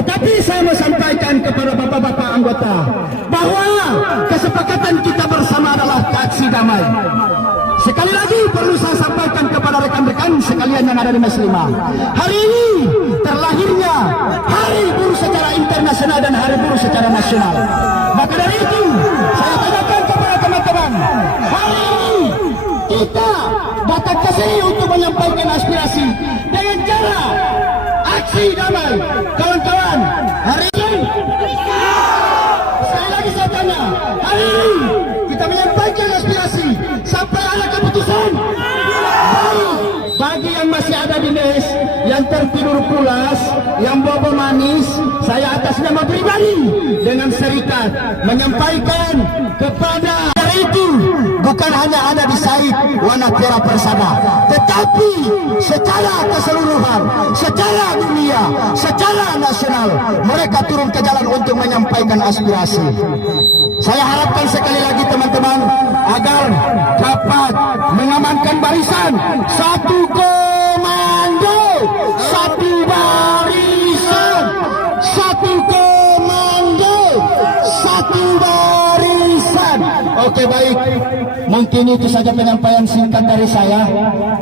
Tetapi saya mau sampaikan kepada bapak-bapak anggota bahwa kesepakatan kita bersama adalah aksi damai. Sekali lagi perlu saya sampaikan kepada rekan-rekan sekalian yang ada di Muslimah. Hari ini terlahirnya Hari Buruh secara internasional dan Hari Buruh secara nasional. Maka dari itu saya tanyakan kepada teman-teman, hari ini kita datang ke sini untuk menyampaikan aspirasi dengan cara aksi damai. Kawan-kawan, hari ini sekali lagi saya tanya, hari ini kita menyampaikan aspirasi sampai ada keputusan. Bagi yang masih ada di mes, yang tertidur pulas, yang bobo manis, saya atas nama pribadi dengan serikat menyampaikan kepada itu bukan hanya ada di Said Wanatiara Persada, tetapi secara keseluruhan, secara dunia, secara nasional mereka turun ke jalan untuk menyampaikan aspirasi. Saya harapkan sekali lagi teman-teman agar dapat mengamankan barisan, satu komando, satu barisan, satu komando, satu barisan. Oke, baik, mungkin itu saja penyampaian singkat dari saya.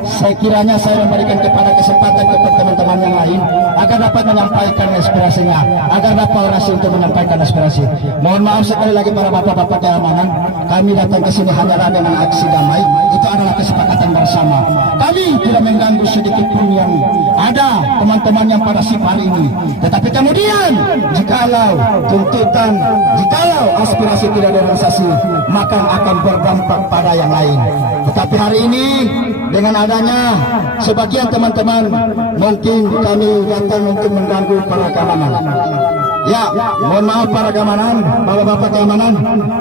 Sekiranya saya memberikan kepada kesempatan kepada teman-teman yang lain agar dapat menyampaikan aspirasinya, agar dapat orasi untuk menyampaikan aspirasi. Mohon maaf sekali lagi para bapak-bapak keamanan, kami datang ke sini hanyalah dengan aksi damai. Itu adalah kesepakatan bersama. Kami tidak mengganggu sedikit pun yang ada teman-teman yang pada sip hari ini. Tetapi kemudian jikalau tuntutan, jikalau aspirasi tidak direalisasi, maka akan berdampak pada yang lain. Tetapi hari ini dengan adanya sebagian teman-teman mungkin kami datang untuk mengganggu para keamanan. Ya, mohon maaf para keamanan, bapak-bapak keamanan.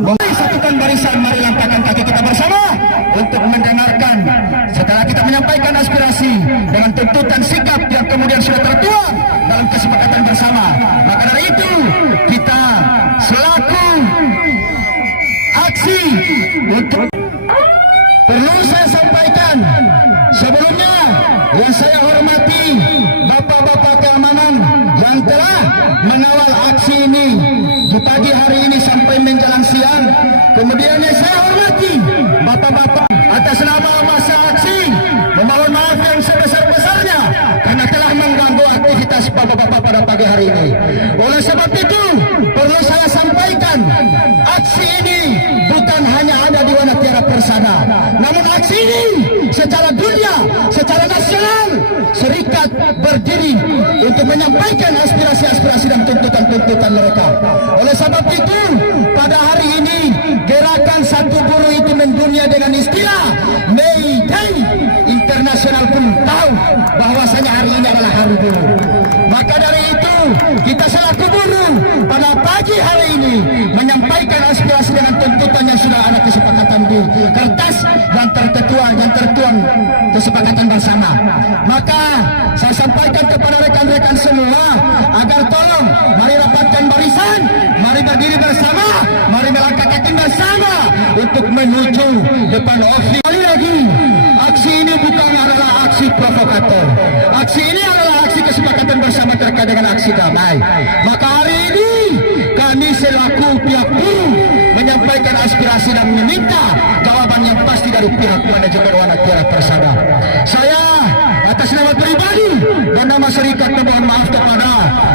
Mari satukan barisan, mari langkahkan kaki kita bersama untuk mendengarkan setelah kita menyampaikan aspirasi dengan tuntutan sikap yang kemudian sudah tertuang dalam kesepakatan bersama. Maka dari itu kita selaku aksi untuk perlu saya sampaikan sebelumnya yang saya hormati bapak-bapak keamanan yang telah mengawal aksi ini di pagi hari ini sampai menjelang siang. Kemudian yang saya hormati bapak-bapak atas nama masa aksi memohon maaf yang sebesar-besarnya karena telah mengganggu aktivitas bapak-bapak pada pagi hari ini. Oleh sebab itu perlu saya sampaikan aksi ini bukan hanya ada di Wanatiara Persada, namun aksi ini secara dunia, secara nasional serikat berdiri untuk menyampaikan aspirasi-aspirasi dan tuntutan-tuntutan mereka. Oleh sebab itu pada hari ini gerakan Satu Buruh itu mendunia dengan istilah May Day internasional pun tahu bahwasanya hari ini adalah hari buruh. Maka dari itu kita selaku buruh pada pagi hari ini menyampaikan aspirasi dengan tuntutan yang sudah ada kesepakatan di kertas dan tertuang kesepakatan bersama. Maka saya sampaikan kepada rekan-rekan semua agar tolong mari rapatkan barisan, mari berdiri bersama, mari melangkah kaki bersama untuk menuju depan ofis. Sekali lagi, aksi ini bukan adalah aksi provokator. Aksi ini adalah aksi kesepakatan bersama terkait dengan aksi damai. Maka hari ini kami selaku pihak buruh menyampaikan aspirasi dan meminta jawaban yang pasti dari pihak manajemen Wanatiara Persada. Saya atas nama pribadi dan nama serikat memohon maaf kepada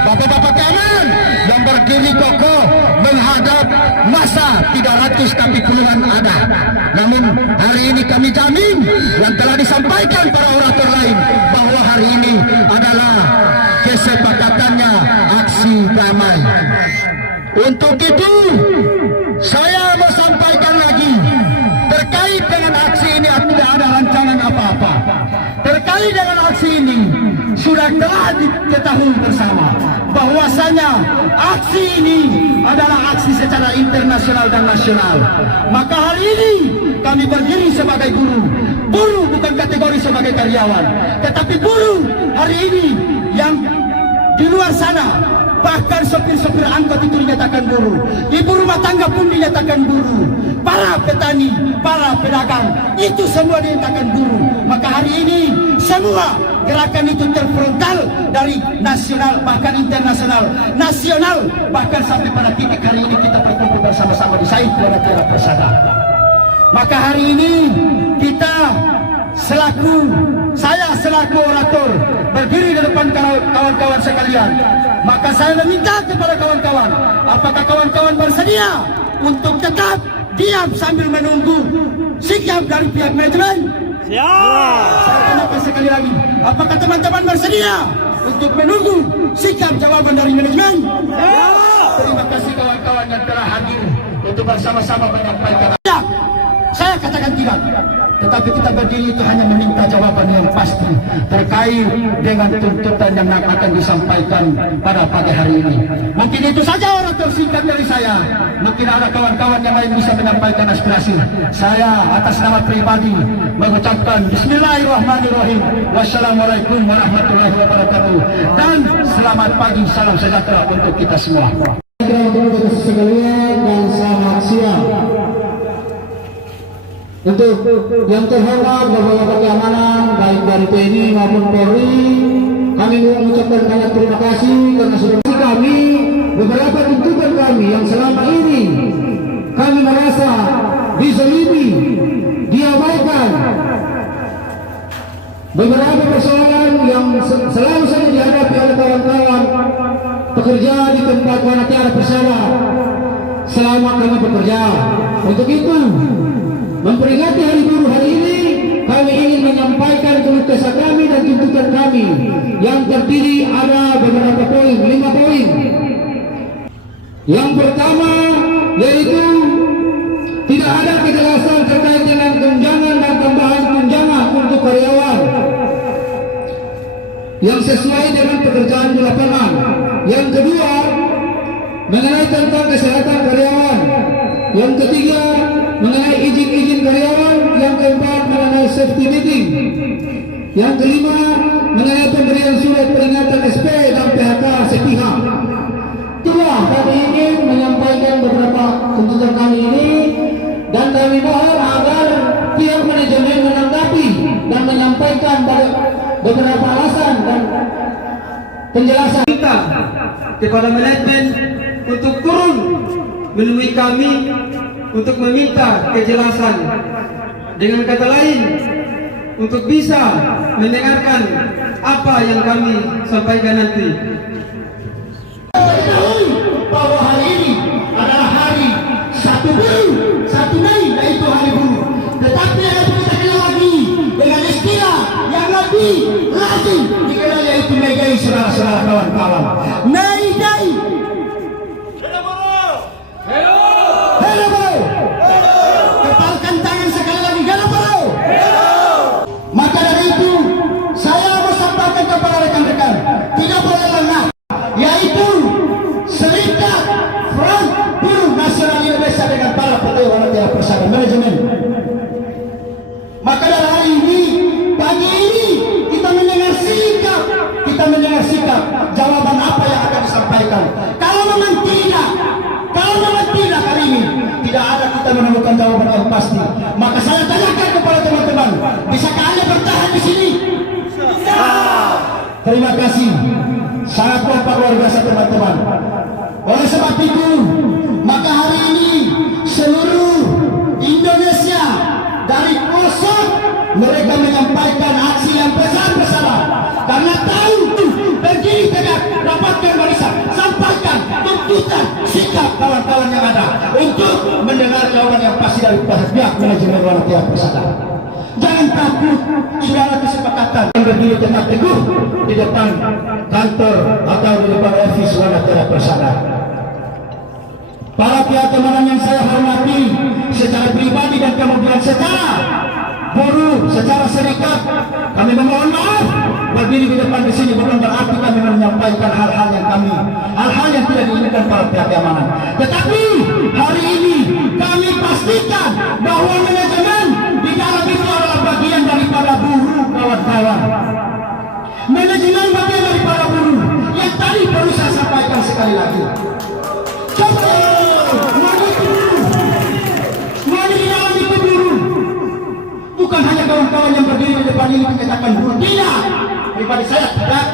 bapak-bapak keamanan yang berdiri kokoh menghadap masa 300 tapi puluhan ada. Namun hari ini kami jamin yang telah disampaikan para orator lain bahwa hari ini adalah kesepakatannya aksi damai. Untuk itu saya mau sampaikan lagi terkait dengan aksi ini tidak ada rancangan apa-apa. Terkait dengan aksi ini sudah telah diketahui bersama bahwasanya aksi ini adalah aksi secara internasional dan nasional. Maka hari ini kami berdiri sebagai buruh. Buruh bukan kategori sebagai karyawan, tetapi buruh hari ini yang di luar sana, bahkan sopir-sopir angkot itu dinyatakan buruh, ibu rumah tangga pun dinyatakan buruh, para petani, para pedagang itu semua dinyatakan buruh. Maka hari ini semua gerakan itu terfrontal dari nasional bahkan internasional, nasional bahkan sampai pada titik hari ini kita berkumpul bersama-sama di Said Wanatiara Persada. Maka hari ini saya selaku orator berdiri di depan kawan-kawan sekalian. Maka saya meminta kepada kawan-kawan, apakah kawan-kawan bersedia untuk tetap diam sambil menunggu sikap dari pihak manajemen? Siap. Saya tanyakan sekali lagi, apakah teman-teman bersedia untuk menunggu sikap jawaban dari manajemen? Siap. Terima kasih kawan-kawan yang telah hadir untuk bersama-sama menyampaikan. Saya katakan tidak, tetapi kita berdiri itu hanya meminta jawaban yang pasti terkait dengan tuntutan yang akan disampaikan pada pagi hari ini. Mungkin itu saja orator singkat dari saya. Mungkin ada kawan-kawan yang lain bisa menyampaikan aspirasi. Saya atas nama pribadi mengucapkan Bismillahirrahmanirrahim. Wassalamualaikum warahmatullahi wabarakatuh. Dan selamat pagi, salam sejahtera untuk kita semua. Teman-teman sekalian dan selamat siang. Untuk yang terhormat Bapak-Bapak keamanan baik dari TNI maupun Polri, kami mengucapkan banyak terima kasih karena sudah kami beberapa tuntutan kami yang selama ini kami merasa dizalimi, diabaikan. Beberapa persoalan yang selalu saja dihadapi oleh kawan-kawan pekerja di tempat Wanatiara Persada selama kami bekerja. Untuk itu, memperingati Hari Buruh hari ini, kami ingin menyampaikan keluh kesah kami dan tuntutan kami yang terdiri ada beberapa poin, 5 poin. Yang pertama yaitu tidak ada kejelasan terkait dengan tunjangan dan tambahan tunjangan untuk karyawan yang sesuai dengan pekerjaan di lapangan. Yang kedua, mengenai tentang kesehatan karyawan. Yang ketiga, mengenai izin-izin karyawan. Yang keempat, mengenai safety meeting. Yang kelima, mengenai pemberian surat peringatan SP dan PHK sepihak. Itulah kami ingin menyampaikan beberapa tuntutan kami ini, dan kami mohon agar pihak manajemen menanggapi dan menyampaikan beberapa alasan dan penjelasan kita kepada manajemen untuk turun menemui kami untuk meminta kejelasan. Dengan kata lain, untuk bisa mendengarkan apa yang kami sampaikan nanti. Bahwa hari ini adalah hari 1 Mei, yaitu Hari Buruh. Tetapi ada kita kenal lagi dengan istilah yang lebih lazim dikenal, yaitu May Day, saudara-saudara kawan-kawan. May Day. Hello bro. Kepalkan tangan sekali lagi. Hello bro. Maka dari itu saya mau sampaikan kepada rekan-rekan, tidak boleh lengah, yaitu Serikat Front Buruh Nasional Indonesia dengan para pegawai Wanatiara Persada manajemen. Maka dari hari ini, pagi ini kita mendengar sikap jawaban apa yang akan disampaikan. Kalau memang tidak hari ini tidak ada kita menemukan jawaban yang pasti, maka saya tanyakan kepada teman-teman, bisakah Anda bertahan di sini? Terima kasih, sangat kompak luar biasa teman-teman. Oleh sebab itu, maka hari ini seluruh Indonesia dari pelosok mereka menyampaikan aksi yang besar-besaran karena tahu berdiri tegak, rapatkan barisan, sampaikan tuntutan sikap kawan-kawan yang ada untuk mendengar jawaban yang pasti dari pihak manajemen Wanatiara Persada. Jangan takut, sudah ada kesepakatan yang berdiri tegak teguh di depan kantor atau di depan ofis Wanatiara Persada. Para pihak teman yang saya hormati secara pribadi dan kemudian secara buruh, secara serikat, kami memohon maaf berdiri di depan di sini bukan berarti kami menyampaikan hal-hal yang tidak diinginkan para pihak keamanan. Tetapi hari ini kami pastikan bahwa manajemen di dalam itu adalah bagian daripada buruh, kawan-kawan. Manajemen bagian daripada buruh yang tadi perlu saya sampaikan sekali lagi. Coba bukan hanya kawan-kawan yang berdiri di depan ini menyatakan buruh, tidak. pribadi saya tidak.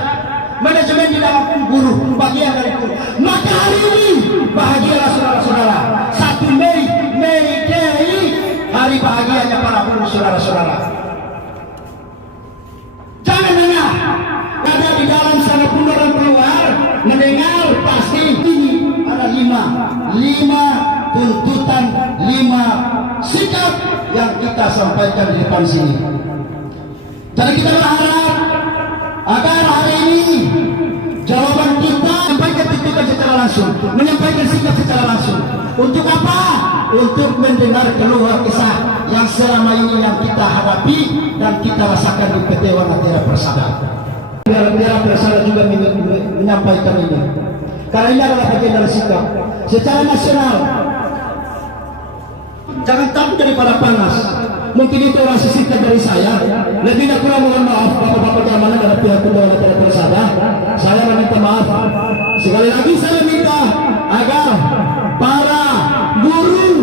Manajemen di dalam buruh, bagian dari buruh. Maka hari ini bahagialah saudara-saudara. 1 Mei, May Day, hari bahagianya para buruh saudara-saudara. Jangan dengar ada di dalam sana pun orang keluar mendengar pasti ini ada 5 tuntutan, 5 sikap yang kita sampaikan di depan sini. Dan kita berharap agar hari ini jawaban kita menyampaikan tuntutan secara langsung, menyampaikan sikap secara langsung. Untuk apa? Untuk mendengar keluh kesah yang selama ini yang kita hadapi dan kita rasakan di PT Wanatira Persada. Wanatira Persada juga menyampaikan ini. Karena ini adalah bagian dari sikap secara nasional. Jangan takut daripada panas. Mungkin itu rasa sikap dari saya. Lebih dan kurang mohon maaf bapak-bapak keamanan dan pihak PT Wanatira Persada. Saya meminta maaf. Sekali lagi saya minta agar para buruh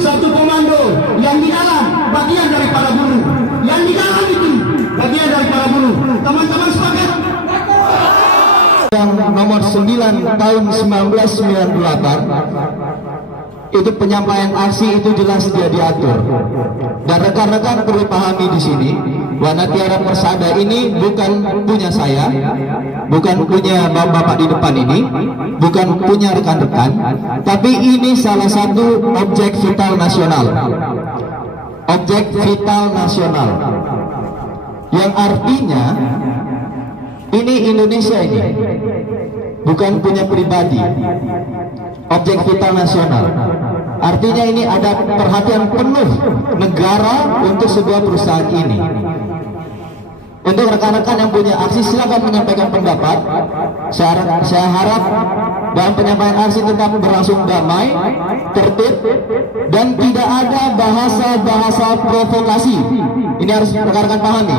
satu komando yang di dalam bagian dari para buruh, yang di dalam itu bagian dari para buruh. Teman-teman sepakat? Yang nomor 9 tahun 1998 itu penyampaian aksi itu jelas dia diatur. Dan rekan-rekan perlu pahami di sini, Wanatira Persada ini bukan punya saya, bukan punya bapak-bapak di depan ini, bukan punya rekan-rekan, tapi ini salah satu objek vital nasional. Objek vital nasional. Yang artinya ini Indonesia ini bukan punya pribadi. Objek vital nasional. Artinya ini ada perhatian penuh negara untuk sebuah perusahaan ini. Untuk rekan-rekan yang punya aksi silakan menyampaikan pendapat. Saya harap dalam penyampaian aksi tetap berlangsung damai, tertib, dan tidak ada bahasa-bahasa provokasi. Ini harus rekan-rekan pahami.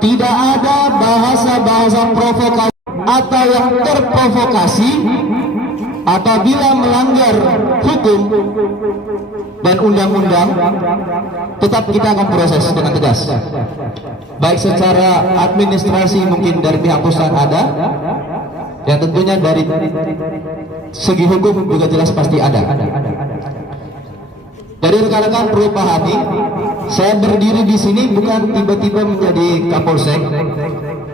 Tidak ada bahasa-bahasa provokasi atau yang terprovokasi apabila melanggar hukum dan undang-undang, tetap kita akan proses dengan tegas. Baik secara administrasi mungkin dari pihak pusat ada, yang tentunya dari segi hukum juga jelas pasti ada. Jadi rekan-rekan perlu pahami, saya berdiri di sini bukan tiba-tiba menjadi Kapolsek.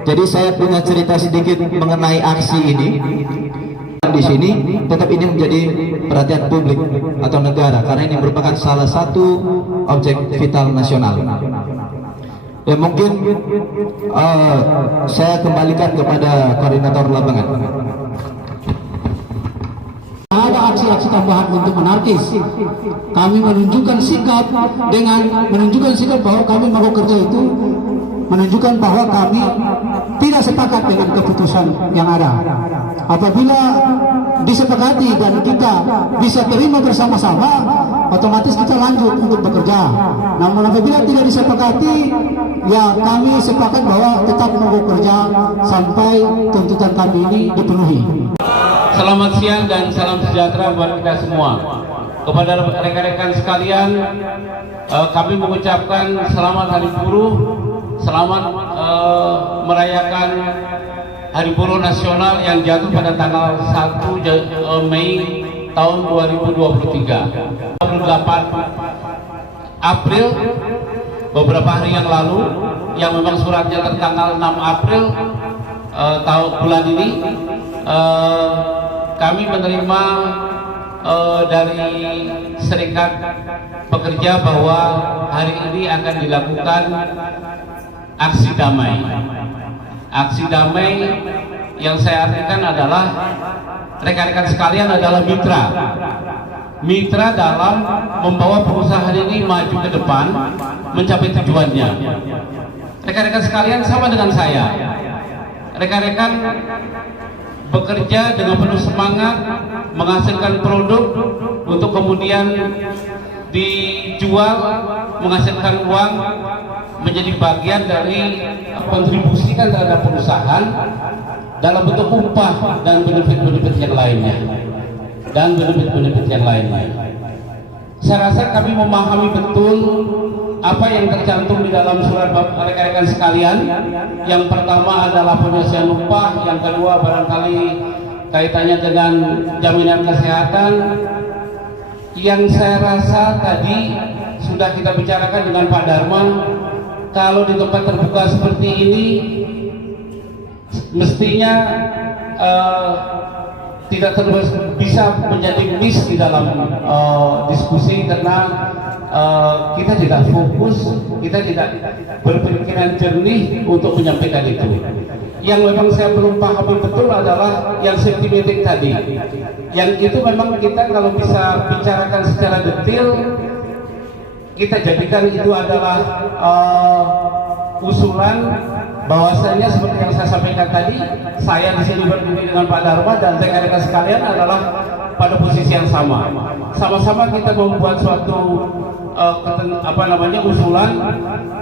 Jadi saya punya cerita sedikit mengenai aksi ini. Di sini tetap ini menjadi perhatian publik atau negara karena ini merupakan salah satu objek vital nasional. Ya mungkin saya kembalikan kepada koordinator lapangan. Ada aksi-aksi tambahan untuk anarkis. Kami menunjukkan sikap dengan menunjukkan sikap bahwa kami mau kerja itu menunjukkan bahwa kami tidak sepakat dengan keputusan yang ada. Apabila disepakati dan kita bisa terima bersama-sama, otomatis kita lanjut untuk bekerja. Namun apabila tidak disepakati, ya kami sepakat bahwa tetap mau bekerja sampai tuntutan kami ini dipenuhi. Selamat siang dan salam sejahtera buat kita semua. Kepada rekan-rekan sekalian, kami mengucapkan selamat Hari Buruh, selamat merayakan Hari Buruh Nasional yang jatuh pada tanggal 1 Mei tahun 2023. 28 April, beberapa hari yang lalu, yang memang suratnya tertanggal 6 April tahun bulan ini, kami menerima dari Serikat Pekerja bahwa hari ini akan dilakukan aksi damai. Aksi damai yang saya artikan adalah rekan-rekan sekalian adalah mitra dalam membawa perusahaan ini maju ke depan mencapai tujuannya. Rekan-rekan sekalian sama dengan saya, rekan-rekan bekerja dengan penuh semangat menghasilkan produk untuk kemudian dijual, menghasilkan uang, menjadi bagian dari kontribusikan terhadap perusahaan dalam bentuk upah dan benefit-benefit yang lainnya Saya rasa kami memahami betul apa yang tercantum di dalam surat rekan-rekan sekalian. Yang pertama adalah penyelesaian upah, yang kedua barangkali kaitannya dengan jaminan kesehatan. Yang saya rasa tadi sudah kita bicarakan dengan Pak Dharma, kalau di tempat terbuka seperti ini mestinya tidak terus bisa menjadi miss di dalam diskusi, karena kita tidak fokus, kita tidak berpikiran jernih untuk menyampaikan itu. Yang memang saya belum paham betul adalah yang safety meeting tadi. Yang itu memang kita kalau bisa bicarakan secara detail, kita jadikan itu adalah usulan bahwasanya seperti yang saya sampaikan tadi, saya di sini berdiri dengan Pak Dharma dan rekan-rekan sekalian adalah pada posisi yang sama. Sama-sama kita membuat suatu usulan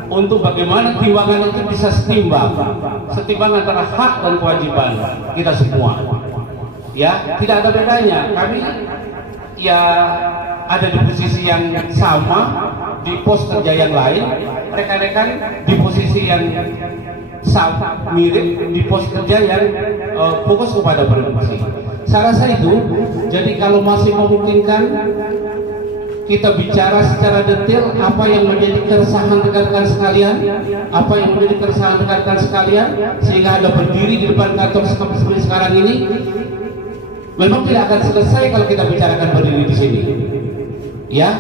untuk bagaimana timbangan itu bisa setimbang antara hak dan kewajiban kita semua. Ya, tidak ada bedanya. Kami ya ada di posisi yang sama di pos kerja yang lain, rekan-rekan di posisi yang sama mirip di pos kerja yang fokus kepada produksi. Saya rasa itu. Jadi kalau masih memungkinkan, kita bicara secara detail apa yang menjadi keresahan rekan-rekan sekalian, sehingga ada berdiri di depan kantor seperti sekarang ini. Memang tidak akan selesai kalau kita bicarakan berdiri di sini. Ya,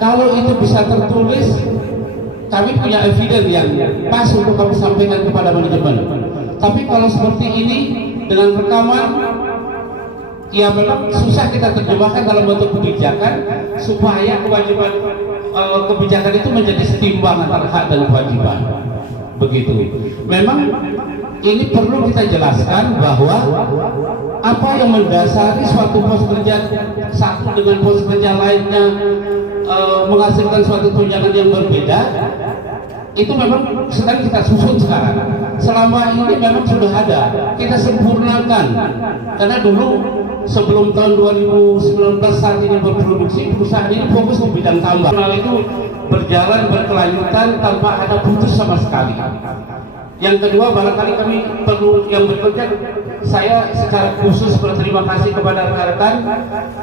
kalau itu bisa tertulis, kami punya evidence yang pas untuk kami sampaikan kepada manajemen. Tapi kalau seperti ini dengan rekaman, ya memang susah kita terjemahkan dalam bentuk kebijakan supaya kebijakan itu menjadi setimbang antara hak dan kewajiban. Begitu. Memang ini perlu kita jelaskan bahwa apa yang mendasari suatu pos kerja satu dengan pos kerja lainnya menghasilkan suatu tunjangan yang berbeda, itu memang sedang kita susun sekarang. Selama ini memang sudah ada, kita sempurnakan. Karena dulu sebelum tahun 2019 saat ini berproduksi, perusahaan ini fokus di bidang tambang. Hal itu berjalan berkelanjutan tanpa ada putus sama sekali. Yang kedua, barangkali kami perlu yang berikutnya, saya secara khusus berterima kasih kepada rekan-rekan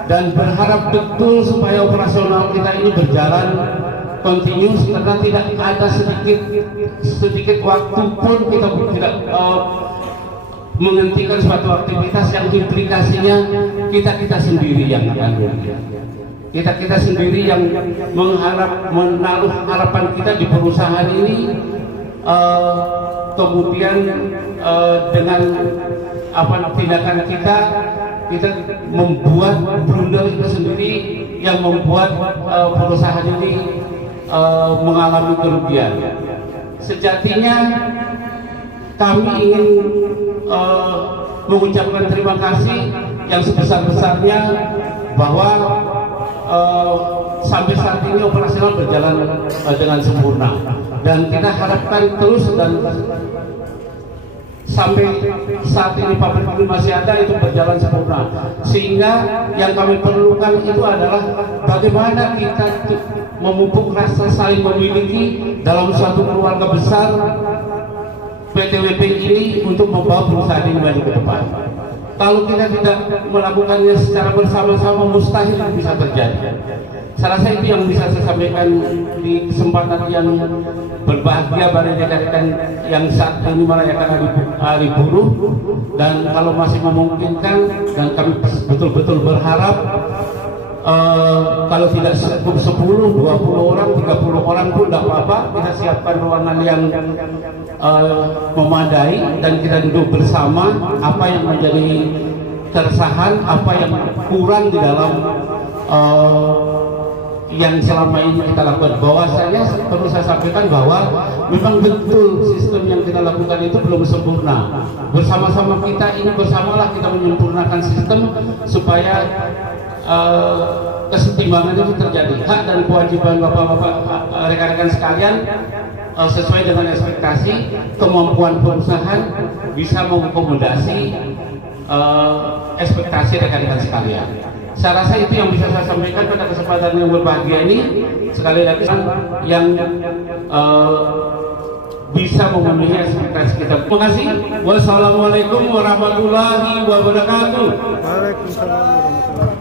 dan berharap betul supaya operasional kita ini berjalan continuous, karena tidak ada sedikit waktu pun kita tidak menghentikan suatu aktivitas yang implikasinya kita sendiri yang akan rugi. Kita sendiri yang menaruh harapan kita di perusahaan ini, kemudian dengan tindakan kita membuat blunder itu sendiri yang membuat perusahaan ini mengalami kerugian. Sejatinya kami ingin mengucapkan terima kasih yang sebesar-besarnya bahwa sampai saat ini operasional berjalan dengan sempurna, dan kita harapkan terus, dan sampai saat ini pabrik ini masih ada, itu berjalan sempurna. Sehingga yang kami perlukan itu adalah bagaimana kita memupuk rasa saling memiliki dalam suatu keluarga besar PTWP ini untuk membawa perusahaan ini maju ke depan. Kalau kita tidak melakukannya secara bersama-sama, mustahil bisa terjadi. Saya rasa itu yang bisa saya sampaikan di kesempatan yang berbahagia bagi rekan-rekan yang saat ini merayakan hari buruh. Dan kalau masih memungkinkan, dan kami betul-betul berharap kalau tidak 10, 20 orang, 30 orang pun tidak apa-apa, kita siapkan ruangan yang memadai dan kita duduk bersama apa yang menjadi keresahan, apa yang kurang di dalam yang selama ini kita lakukan. Bahwasanya perlu saya sampaikan bahwa memang betul sistem yang kita lakukan itu belum sempurna. Bersama-sama kita ini, bersamalah kita menyempurnakan sistem supaya kesetimbangan itu terjadi. Hak dan kewajiban bapak-bapak, rekan-rekan sekalian, sesuai dengan ekspektasi, kemampuan perusahaan bisa mengakomodasi ekspektasi rekan-rekan sekalian. Saya rasa itu yang bisa saya sampaikan pada kesempatan yang berbahagia ini. Sekali lagi yang bisa memenuhi ekspektasi kita. Terima kasih. Wassalamualaikum warahmatullahi wabarakatuh. Waalaikumsalam warahmatullahi wabarakatuh.